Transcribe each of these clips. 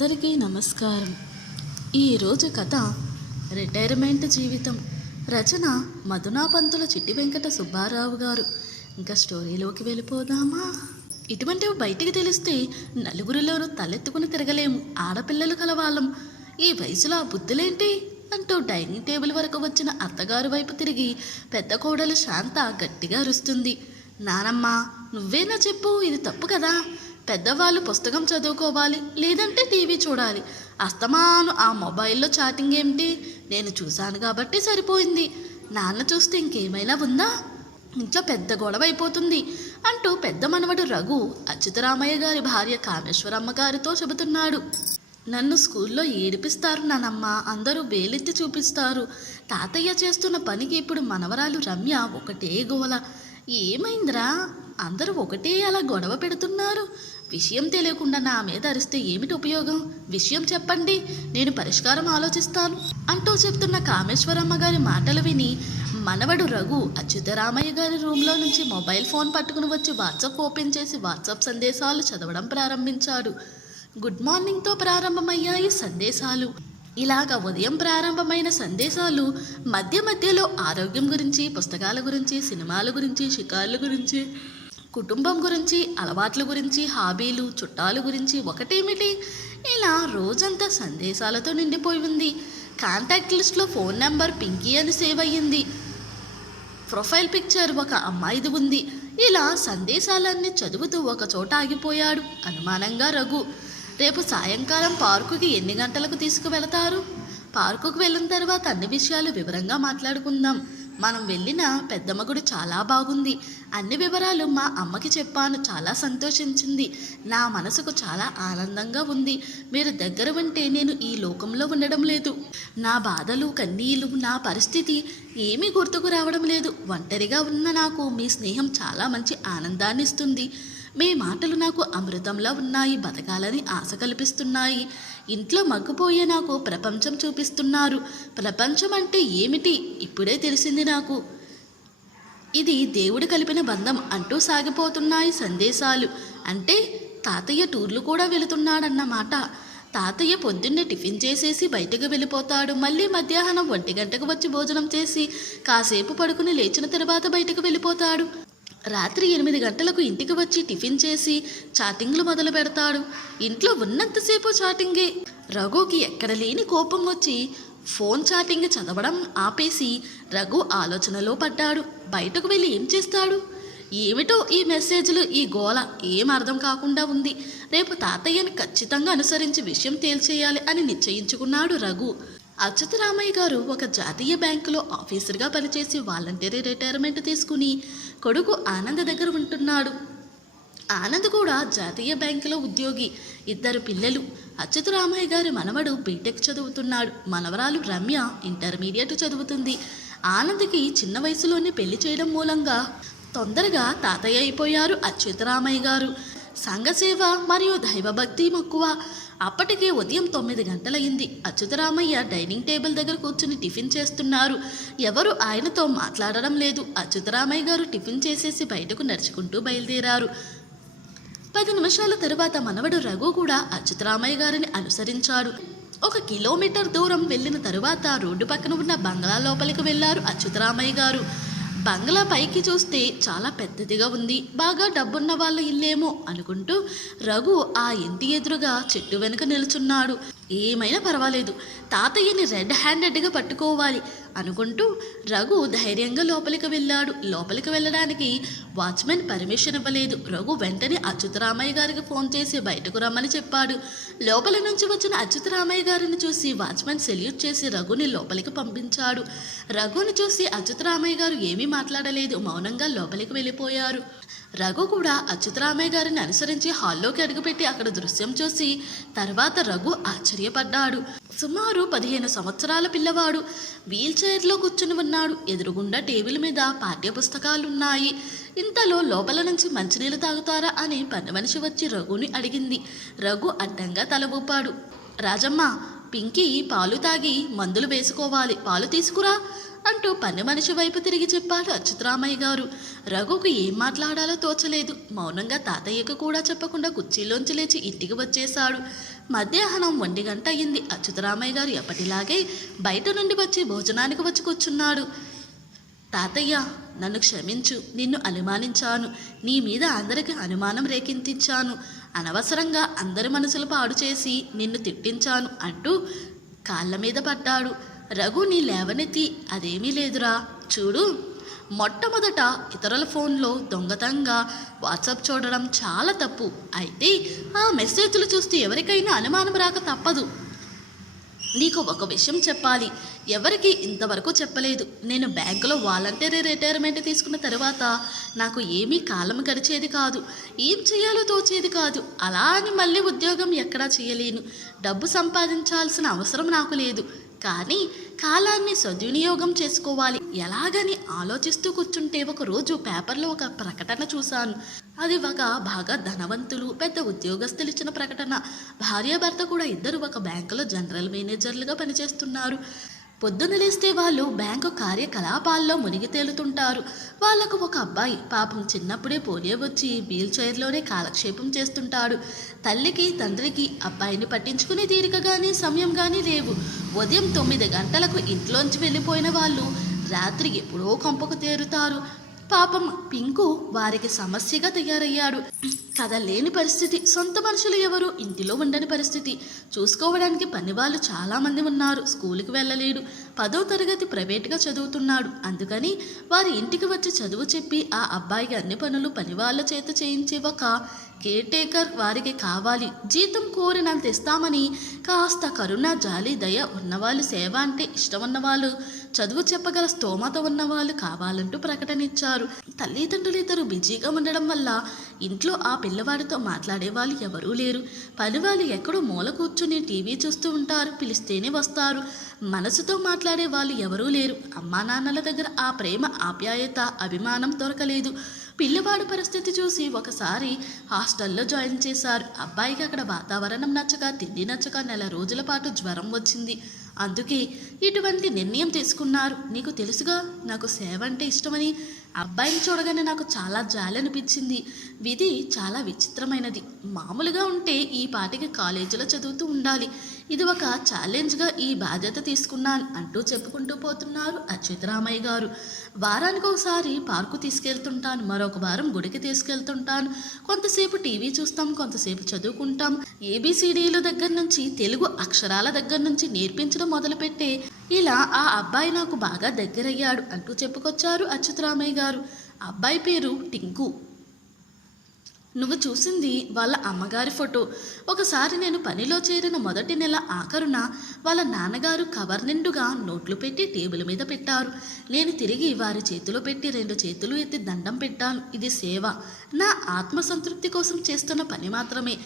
అందరికీ నమస్కారం. ఈరోజు కథ రిటైర్మెంట్ జీవితం. రచన మధునాపంతుల చిట్టి వెంకట సుబ్బారావు గారు. ఇంకా స్టోరీలోకి వెళ్ళిపోదామా? ఇటువంటివి బయటికి తెలిస్తే నలుగురిలోనూ తలెత్తుకుని తిరగలేము. ఆడపిల్లలు కలవాళ్ళం. ఈ వయసులో ఆ బుద్ధులేంటి అంటూ డైనింగ్ టేబుల్ వరకు వచ్చిన అత్తగారు వైపు తిరిగి పెద్ద కోడలు శాంత గట్టిగా అరుస్తుంది. నానమ్మ, నువ్వేనా చెప్పు, ఇది తప్పు కదా. పెద్దవాళ్ళు పుస్తకం చదువుకోవాలి, లేదంటే టీవీ చూడాలి. అస్తమాను ఆ మొబైల్లో చాటింగ్ ఏమిటి? నేను చూశాను కాబట్టి సరిపోయింది. నాన్న చూస్తే ఇంకేమైనా ఉందా? ఇంట్లో పెద్ద గొడవ అయిపోతుంది అంటూ పెద్ద మనవడు రఘు అచ్యుతరామయ్య గారి భార్య కామేశ్వరమ్మ గారితో చెబుతున్నాడు. నన్ను స్కూల్లో ఏడిపిస్తారు నానమ్మ, అందరూ వేలెత్తి చూపిస్తారు. తాతయ్య చేస్తున్న పనికి ఇప్పుడు మనవరాలు రమ్య ఒకటే గోల. ఏమైందిరా, అందరూ ఒకటే అలా గొడవ పెడుతున్నారు? విషయం తెలియకుండా నా మీద అరిస్తే ఏమిటి ఉపయోగం? విషయం చెప్పండి, నేను పరిష్కారం ఆలోచిస్తాను అంటూ చెప్తున్న కామేశ్వరమ్మ గారి మాటలు విని మనవడు రఘు అచ్యుతరామయ్య గారి రూమ్లో నుంచి మొబైల్ ఫోన్ పట్టుకుని వచ్చి వాట్సాప్ ఓపెన్ చేసి వాట్సాప్ సందేశాలు చదవడం ప్రారంభించాడు. గుడ్ మార్నింగ్తో ప్రారంభమయ్యాయి సందేశాలు. ఇలాగ ఉదయం ప్రారంభమైన సందేశాలు మధ్య మధ్యలో ఆరోగ్యం గురించి, పుస్తకాల గురించి, సినిమాల గురించి, షికార్ల గురించి, కుటుంబం గురించి, అలవాట్ల గురించి, హాబీలు, చుట్టాల గురించి, ఒకటేమిటి ఇలా రోజంతా సందేశాలతో నిండిపోయి ఉంది. కాంటాక్ట్ లిస్ట్లో ఫోన్ నెంబర్ పింకీ అని సేవ్ అయ్యింది. ప్రొఫైల్ పిక్చర్ ఒక అమ్మాయిది ఉంది. ఇలా సందేశాలన్నీ చదువుతూ ఒక చోట ఆగిపోయాడు అనుమానంగా రఘు. రేపు సాయంకాలం పార్కుకి ఎన్ని గంటలకు తీసుకువెళతారు? పార్కుకు వెళ్ళిన తర్వాత అన్ని విషయాలు వివరంగా మాట్లాడుకుందాం. మనం వెళ్ళిన పెద్దమ్మ గుడి చాలా బాగుంది. అన్ని వివరాలు మా అమ్మకి చెప్పాను. చాలా సంతోషించింది. నా మనసుకు చాలా ఆనందంగా ఉంది. మీరు దగ్గర ఉంటే నేను ఈ లోకంలో ఉండడం లేదు. నా బాధలు, కన్నీళ్ళు, నా పరిస్థితి ఏమీ గుర్తుకు రావడం లేదు. ఒంటరిగా ఉన్న నాకు మీ స్నేహం చాలా మంచి ఆనందాన్ని ఇస్తుంది. మీ మాటలు నాకు అమృతంలా ఉన్నాయి. బతకాలని ఆశ కల్పిస్తున్నాయి. ఇంట్లో మగ్గిపోయే నాకు ప్రపంచం చూపిస్తున్నారు. ప్రపంచం అంటే ఏమిటి ఇప్పుడే తెలిసింది నాకు. ఇది దేవుడు కలిపిన బంధం అంటూ సాగిపోతున్నాయి సందేశాలు. అంటే తాతయ్య టూర్లు కూడా వెళుతున్నాడన్నమాట. తాతయ్య పొద్దున్నే టిఫిన్ చేసేసి బయటకు వెళ్ళిపోతాడు. మళ్ళీ మధ్యాహ్నం 1 గంటకు వచ్చి భోజనం చేసి కాసేపు పడుకుని లేచిన తర్వాత బయటకు వెళ్ళిపోతాడు. రాత్రి 8 గంటలకు ఇంటికి వచ్చి టిఫిన్ చేసి చాటింగ్లు మొదలు పెడతాడు. ఇంట్లో ఉన్నంతసేపు చాటింగే. రఘుకి ఎక్కడ లేని కోపం వచ్చి ఫోన్ చాటింగ్ చదవడం ఆపేసి రఘు ఆలోచనలో పడ్డాడు. బయటకు వెళ్ళి ఏం చేస్తాడు? ఏమిటో ఈ మెసేజ్లు, ఈ గోల ఏం అర్థం కాకుండా ఉంది. రేపు తాతయ్యని ఖచ్చితంగా అనుసరించి విషయం తేల్చేయాలి అని నిశ్చయించుకున్నాడు రఘు. అచ్యుతరామయ్య గారు ఒక జాతీయ బ్యాంకులో ఆఫీసర్గా పనిచేసి వాలంటరీ రిటైర్మెంట్ తీసుకుని కొడుకు ఆనంద్ దగ్గర ఉంటున్నాడు. ఆనంద్ కూడా జాతీయ బ్యాంకులో ఉద్యోగి. 2 పిల్లలు. అచ్యుతరామయ్య గారి మనవడు బీటెక్ చదువుతున్నాడు. మనవరాలు రమ్య ఇంటర్మీడియట్ చదువుతుంది. ఆనంద్కి చిన్న వయసులోనే పెళ్లి చేయడం మూలంగా తొందరగా తాతయ్య అయిపోయారు అచ్యుతరామయ్య గారు. సంఘసేవ మరియు దైవభక్తి మక్కువ. అప్పటికే ఉదయం 9 గంటలయింది. అచ్యుతరామయ్య డైనింగ్ టేబుల్ దగ్గర కూర్చుని టిఫిన్ చేస్తున్నారు. ఎవరు ఆయనతో మాట్లాడడం లేదు. అచ్యుతరామయ్య గారు టిఫిన్ చేసేసి బయటకు నడుచుకుంటూ బయలుదేరారు. 10 నిమిషాల తరువాత మనవడు రఘు కూడా అచ్యుతరామయ్య గారిని అనుసరించాడు. 1 కిలోమీటర్ దూరం వెళ్ళిన తరువాత రోడ్డు పక్కన ఉన్న బంగ్లా లోపలికి వెళ్ళారు అచ్యుతరామయ్య గారు. బంగ్లా పైకి చూస్తే చాలా పెద్దదిగా ఉంది. బాగా డబ్బున్న వాళ్ళ ఇల్లేమో అనుకుంటూ రఘు ఆ ఇంటి ఎదురుగా చెట్టు వెనుక నిల్చున్నాడు. ఏమైనా పర్వాలేదు, తాతయ్యని రెడ్ హ్యాండెడ్గా పట్టుకోవాలి అనుకుంటూ రఘు ధైర్యంగా లోపలికి వెళ్ళాడు. లోపలికి వెళ్ళడానికి వాచ్మెన్ పర్మిషన్ ఇవ్వలేదు. రఘు వెంటనే అచ్యుతరామయ్య గారికి ఫోన్ చేసి బయటకు రమ్మని చెప్పాడు. లోపలి నుంచి వచ్చిన అచ్యుతరామయ్య గారిని చూసి వాచ్మెన్ సెల్యూట్ చేసి రఘుని లోపలికి పంపించాడు. రఘుని చూసి అచ్యుతరామయ్య గారు ఏమీ మాట్లాడలేదు. మౌనంగా లోపలికి వెళ్ళిపోయారు. రఘు కూడా అచ్యుతరామయ్య గారిని అనుసరించి హాల్లోకి అడుగుపెట్టి అక్కడ దృశ్యం చూసి తర్వాత రఘు ఆశ్చర్యపడ్డాడు. సుమారు 15 సంవత్సరాల పిల్లవాడు వీల్ చైర్లో కూర్చుని ఉన్నాడు. ఎదురుగుండా టేబుల్ మీద పాఠ్యపుస్తకాలున్నాయి. ఇంతలో లోపల నుంచి మంచినీళ్ళు తాగుతారా అని పని మనిషి వచ్చి రఘుని అడిగింది. రఘు అడ్డంగా తల ఊపాడు. రాజమ్మ, పింకీ పాలు తాగి మందులు వేసుకోవాలి, పాలు తీసుకురా అంటూ పని మనిషి వైపు తిరిగి చెప్పాడు అచ్యుతరామయ్య గారు. రఘుకు ఏం మాట్లాడాలో తోచలేదు. మౌనంగా తాతయ్యకు కూడా చెప్పకుండా కుర్చీలోంచి లేచి ఇంటికి వచ్చేశాడు. మధ్యాహ్నం 1 గంట అయింది. అచ్యుతరామయ్య గారు ఎప్పటిలాగే బయట నుండి వచ్చి భోజనానికి వచ్చి కూర్చున్నాడు. తాతయ్య, నన్ను క్షమించు. నిన్ను అనుమానించాను. నీ మీద అందరికి అనుమానం రేకెత్తించాను. అనవసరంగా అందరి మనసులు పాడు చేసి నిన్ను తిట్టించాను అంటూ కాళ్ళ మీద పడ్డాడు. రఘు నీ లేవనెత్తి, అదేమీ లేదురా, చూడు, మొట్టమొదట ఇతరుల ఫోన్లో దొంగతంగా వాట్సాప్ చూడడం చాలా తప్పు. అయితే ఆ మెసేజ్లు చూస్తే ఎవరికైనా అనుమానం రాక తప్పదు. నీకు ఒక విషయం చెప్పాలి, ఎవరికి ఇంతవరకు చెప్పలేదు. నేను బ్యాంకులో వాలంటరీ రిటైర్మెంట్ తీసుకున్న తర్వాత నాకు ఏమీ కాలం గడిచేది కాదు. ఏం చేయాలో తోచేది కాదు. అలా అని మళ్ళీ ఉద్యోగం ఎక్కడా చేయలేను. డబ్బు సంపాదించాల్సిన అవసరం నాకు లేదు. కానీ కాలాన్ని సద్వినియోగం చేసుకోవాలి. ఎలాగని ఆలోచిస్తూ కూర్చుంటే ఒకరోజు పేపర్లో ఒక ప్రకటన చూశాను. అది ఒక బాగా ధనవంతులు, పెద్ద ఉద్యోగస్తులు ఇచ్చిన ప్రకటన. భార్యాభర్త కూడా ఇద్దరు ఒక బ్యాంకులో జనరల్ మేనేజర్లుగా పనిచేస్తున్నారు. పొద్దున లేస్తే వాళ్ళు బ్యాంకు కార్యకలాపాల్లో మునిగి తేలుతుంటారు. వాళ్లకు ఒక అబ్బాయి, పాపం చిన్నప్పుడే పోలియో వచ్చి వీల్ చైర్లోనే కాలక్షేపం చేస్తుంటాడు. తల్లికి తండ్రికి అబ్బాయిని పట్టించుకునే తీరిక కానీ సమయం కానీ లేవు. ఉదయం 9 గంటలకు ఇంట్లోంచి వెళ్ళిపోయిన వాళ్ళు రాత్రి ఎప్పుడో కొంపకు తేరుతారు. పాపం పింకు వారికి సమస్యగా తయారయ్యాడు. కదలేని పరిస్థితి. సొంత మనుషులు ఎవరు ఇంటిలో ఉండని పరిస్థితి. చూసుకోవడానికి పనివాళ్ళు చాలామంది ఉన్నారు. స్కూల్కి వెళ్ళలేడు. 10వ తరగతి ప్రైవేట్గా చదువుతున్నాడు. అందుకని వారి ఇంటికి వచ్చి చదువు చెప్పి ఆ అబ్బాయికి అన్ని పనులు పనివాళ్ళ చేత చేయించే ఒక కేర్ టేకర్ వారికి కావాలి. జీతం కోరినంత ఇస్తామని కాస్త కరుణ, జాలి, దయ ఉన్నవాళ్ళు, సేవ అంటే ఇష్టం ఉన్నవాళ్ళు, చదువు చెప్పగల స్తోమత ఉన్నవాళ్ళు కావాలంటూ ప్రకటన ఇచ్చారు. తల్లిదండ్రులు ఇద్దరు బిజీగా ఉండడం వల్ల ఇంట్లో ఆ పిల్లవాడితో మాట్లాడే వాళ్ళు ఎవరూ లేరు. పనివాళ్ళు ఎక్కడో మూల కూర్చుని టీవీ చూస్తూ ఉంటారు. పిలిస్తేనే వస్తారు. మనసుతో మాట్లాడే వాళ్ళు ఎవరూ లేరు. అమ్మా నాన్నల దగ్గర ఆ ప్రేమ, ఆప్యాయత, అభిమానం దొరకలేదు. పిల్లవాడి పరిస్థితి చూసి ఒకసారి హాస్టల్లో జాయిన్ చేశారు. అబ్బాయికి అక్కడ వాతావరణం నచ్చక, తిండి నచ్చక 1 రోజుల పాటు జ్వరం వచ్చింది. అందుకే ఇటువంటి నిర్ణయం తీసుకున్నారు. నీకు తెలుసుగా నాకు సేవ అంటే ఇష్టమని. అబ్బాయిని చూడగానే నాకు చాలా జాలి అనిపించింది. విధి చాలా విచిత్రమైనది. మామూలుగా ఉంటే ఈ పాటికి కాలేజీలో చదువుతూ ఉండాలి. ఇది ఒక ఛాలెంజ్గా ఈ బాధ్యత తీసుకున్నాను అంటూ చెప్పుకుంటూ పోతున్నారు అచ్యుతరామయ్య గారు. వారానికి ఒకసారి పార్కు తీసుకెళ్తుంటాను. మరొక వారం గుడికి తీసుకెళ్తుంటాను. కొంతసేపు టీవీ చూస్తాం, కొంతసేపు చదువుకుంటాం. ABCDల దగ్గర నుంచి తెలుగు అక్షరాల దగ్గర నుంచి నేర్పించడం మొదలుపెట్టే ఇలా ఆ అబ్బాయి నాకు బాగా దగ్గరయ్యాడు అంటూ చెప్పుకొచ్చారు అచ్యుతరామయ్య గారు. అబ్బాయి పేరు టింకు. నువ్వు చూసింది వాళ్ళ అమ్మగారి ఫోటో. ఒకసారి నేను పనిలో చేరిన మొదటి నెల ఆఖరున వాళ్ళ నాన్నగారు కవర్ నిండుగా నోట్లు పెట్టి టేబుల్ మీద పెట్టారు. నేను తిరిగి వారి చేతిలో పెట్టి 2 చేతులు ఎత్తి దండం పెట్టాను. ఇది సేవ, నా ఆత్మసంతృప్తి కోసం చేస్తున్న పని మాత్రమే.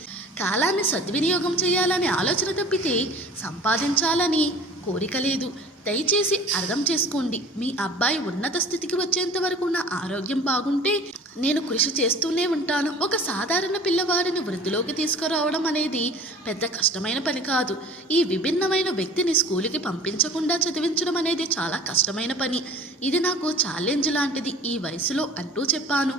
కాలాన్ని సద్వినియోగం చేయాలనే ఆలోచన తప్పితే సంపాదించాలని కోరిక లేదు. దయచేసి అర్థం చేసుకోండి. మీ అబ్బాయి ఉన్నత స్థితికి వచ్చేంత వరకు నా ఆరోగ్యం బాగుంటే నేను కృషి చేస్తూనే ఉంటాను. ఒక సాధారణ పిల్లవాడిని వృద్ధిలోకి తీసుకురావడం అనేది పెద్ద కష్టమైన పని కాదు. ఈ విభిన్నమైన వ్యక్తిని స్కూలుకి పంపించకుండా చదివించడం అనేది చాలా కష్టమైన పని. ఇది నాకు ఛాలెంజ్ లాంటిది ఈ వయసులో అంటూ చెప్పాను.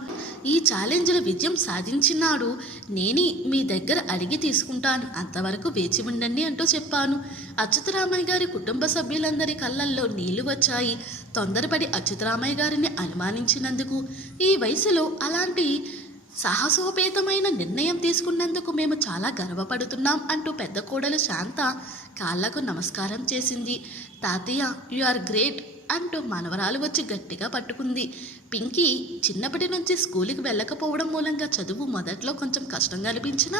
ఈ ఛాలెంజ్లో విజయం సాధించినాడు నేనే మీ దగ్గర అడిగి తీసుకుంటాను. అంతవరకు వేచి ఉండండి అంటూ చెప్పాను. అచ్యుతరామయ్య గారి కుటుంబ సభ్యులందరి కళ్ళల్లో నీళ్లు వచ్చాయి. తొందరపడి అచ్యుతరామయ్య గారిని అనుమానించినందుకు, ఈ వయసులో అలాంటి సాహసోపేతమైన నిర్ణయం తీసుకున్నందుకు మేము చాలా గర్వపడుతున్నాం అంటూ పెద్ద కోడలు శాంత కాళ్లకు నమస్కారం చేసింది. తాతయ్య, యు ఆర్ గ్రేట్ అంటూ మనవరాలు వచ్చి గట్టిగా పట్టుకుంది. పింకీ చిన్నప్పటి నుంచి స్కూల్కి వెళ్ళకపోవడం మూలంగా చదువు మొదట్లో కొంచెం కష్టంగా అనిపించినా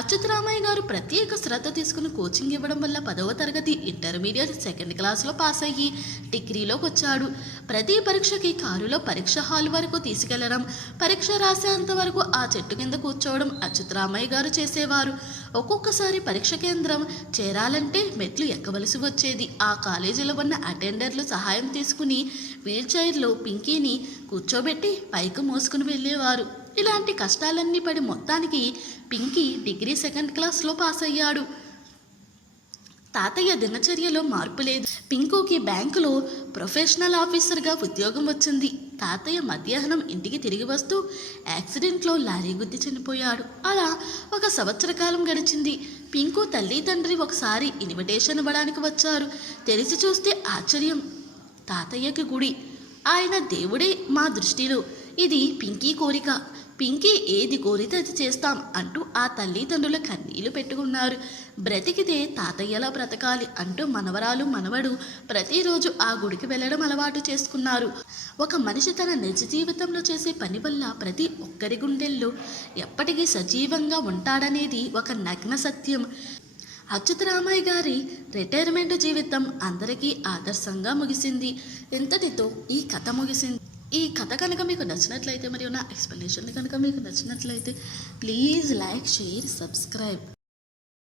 అచ్యుతరామయ్య గారు ప్రత్యేక శ్రద్ధ తీసుకుని కోచింగ్ ఇవ్వడం వల్ల 10వ తరగతి ఇంటర్మీడియట్ 2nd క్లాస్లో పాస్ అయ్యి డిగ్రీలోకి వచ్చాడు. ప్రతి పరీక్షకి కారులో పరీక్ష హాల్ వరకు తీసుకెళ్లడం, పరీక్ష రాసేంత వరకు ఆ చెట్టు కింద కూర్చోవడం అచ్యుతరామయ్య గారు చేసేవారు. ఒక్కొక్కసారి పరీక్ష కేంద్రం చేరాలంటే మెట్లు ఎక్కవలసి వచ్చేది. ఆ కాలేజీలో ఉన్న అటెండర్లు సహాయం తీసుకుని వీల్ చైర్లో పింకీని కూర్చోబెట్టి పైకి మోసుకుని వెళ్ళేవారు. ఇలాంటి కష్టాలన్నీ పడి మొత్తానికి పింకీ డిగ్రీ 2nd క్లాస్లో పాస్ అయ్యాడు. తాతయ్య దినచర్యలో మార్పు లేదు. పింకుకి బ్యాంకులో ప్రొఫెషనల్ ఆఫీసర్గా ఉద్యోగం వచ్చింది. తాతయ్య మధ్యాహ్నం ఇంటికి తిరిగి వస్తూ యాక్సిడెంట్లో లారీ గుద్ది చనిపోయాడు. అలా 1 సంవత్సర కాలం గడిచింది. పింకు తల్లి తండ్రి ఒకసారి ఇన్విటేషన్ ఇవ్వడానికి వచ్చారు. తెరిచి చూస్తే ఆశ్చర్యం. తాతయ్యకి గుడి. ఆయన దేవుడే మా దృష్టిలో. ఇది పింకీ కోరిక. పింకీ ఏది కోరితే అది చేస్తాం అంటూ ఆ తల్లిదండ్రుల కన్నీళ్లు పెట్టుకున్నారు. బ్రతికితే తాతయ్యలా బ్రతకాలి అంటూ మనవరాలు మనవడు ప్రతిరోజు ఆ గుడికి వెళ్ళడం అలవాటు చేసుకున్నారు. ఒక మనిషి తన నిజ జీవితంలో చేసే పని వల్ల ప్రతి ఒక్కరి గుండెల్లో ఎప్పటికీ సజీవంగా ఉంటాడనేది ఒక నగ్న సత్యం. అచ్యుతరామయ్య గారి రిటైర్మెంట్ జీవితం అందరికీ ఆదర్శంగా ముగిసింది. ఇంతటితో ఈ కథ ముగిసింది. ఈ కథ కనుక మీకు నచ్చినట్లయితే మరియు నా ఎక్స్ప్లెనేషన్ కనుక మీకు నచ్చినట్లయితే ప్లీజ్ లైక్, షేర్, సబ్స్క్రైబ్.